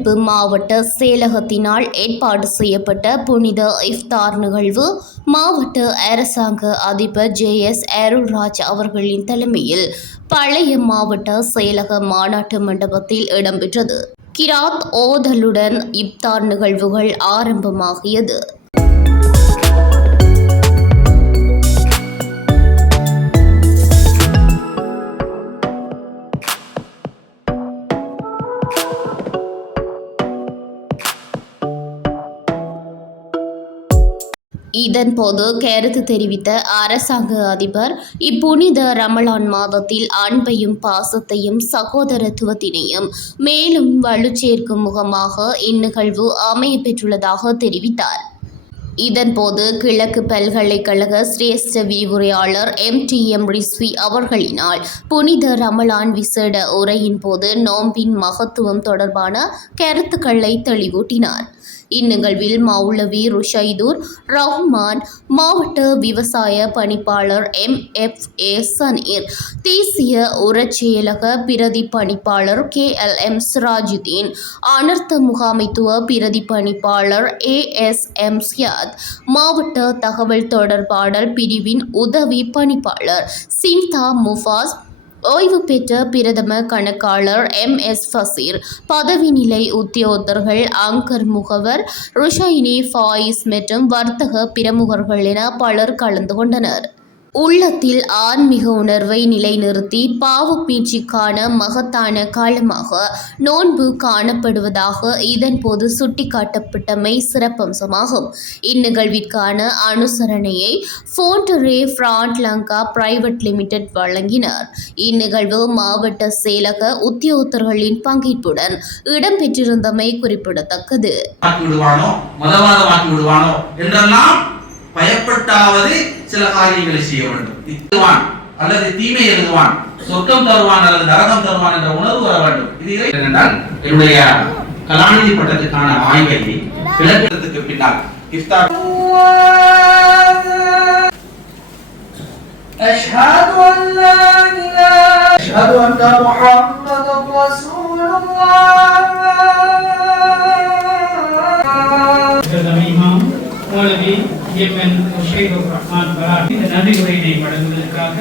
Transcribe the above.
முல்லைத்தீவு மாவட்ட செயலகத்தினால் ஏற்பாடு செய்யப்பட்ட புனித இஃப்தார் நிகழ்வு மாவட்ட அரசாங்க அதிபர் JS அருள்ராஜ் அவர்களின் தலைமையில் பழைய மாவட்ட செயலக மாநாட்டு மண்டபத்தில் இடம்பெற்றது. கிராத் ஓதலுடன் இஃப்தார் நிகழ்வுகள் ஆரம்பமாகியது. இதன்போது கருத்து தெரிவித்த அரசாங்க அதிபர், இப்புனித ரமலான் மாதத்தில் அன்பையும் பாசத்தையும் சகோதரத்துவத்தினையும் மேலும் வலுச்சேர்க்கும் முகமாக இந்நிகழ்வு அமையப்பெற்றுள்ளதாக தெரிவித்தார். இதன்போது கிழக்கு பல்கலைக்கழக சிரேஷ்ட விரிவுரையாளர் MTM ரிஸ்வி அவர்களினால் புனித ரமலான் விசேட உரையின் போது நோன்பின் மகத்துவம் தொடர்பான கருத்துக்களை தெளிவூட்டினார். இந்நிகழ்வில் மௌலவி ருஷைதுர் ரஹ்மான், மாவட்ட விவசாய பணிப்பாளர் MFA சனீர், தேசிய உரச்செயலக பிரதி பணிப்பாளர் KLM சிராஜுதீன், அனர்த்த முகாமைத்துவ பிரதி பணிப்பாளர் ASM சியாத், மாவட்ட தகவல் தொடர்பாடல் பிரிவின் உதவி பணிப்பாளர் சிந்தா முஃபாஸ், ஓய்வு பெற்ற பிரதம கணக்காளர் MS ஃபசீர், பதவி நிலை உத்தியோகத்தர்கள் அங்கர் முகவர் ருஷைனி ஃபாயிஸ் மற்றும் வர்த்தக பிரமுகர்கள் என பலர் கலந்து கொண்டனர். உள்ளத்தில் ஆன்மீக உணர்வை நிலைநிறுத்தி பாவப்பீட்சிக்கான மகத்தான காலமாக நோன்பு காணப்படுவதாக இதன்போது சுட்டிக்காட்டப்பட்டமை சிறப்பம்சமாகும். இந்நிகழ்விற்கான அனுசரணையை ஃபோன்டரே பிராண்ட் லங்கா பிரைவேட் லிமிடெட் வழங்கினர். இந்நிகழ்வு மாவட்ட செயலக உத்தியோகத்தர்களின் பங்கேற்புடன் இடம்பெற்றிருந்தமை குறிப்பிடத்தக்கது. பயப்பட்டாவது சில காரியங்களை செய்ய வேண்டும். திட்டுவான் அல்லது தீமை எழுதுவான், சொர்க்கம் தருவான் அல்லது நரகம் தருவான் என்ற உணர்வு வர வேண்டும். இது என்னென்றால் என்னுடைய கலாநிதி பட்டத்துக்கான ஆய்வை விளக்கத்துக்கு பின்னால் இஃப்தார் அஷ்ஹது அல்லா இலாஹ அஷ்ஹது அன்ன முஹம்மதர் ரசூலுல்லாஹ் மௌலவி MN ருஷைதுர் ரஹ்மான் இந்த நன்றி உரையினை வழங்குவதற்காக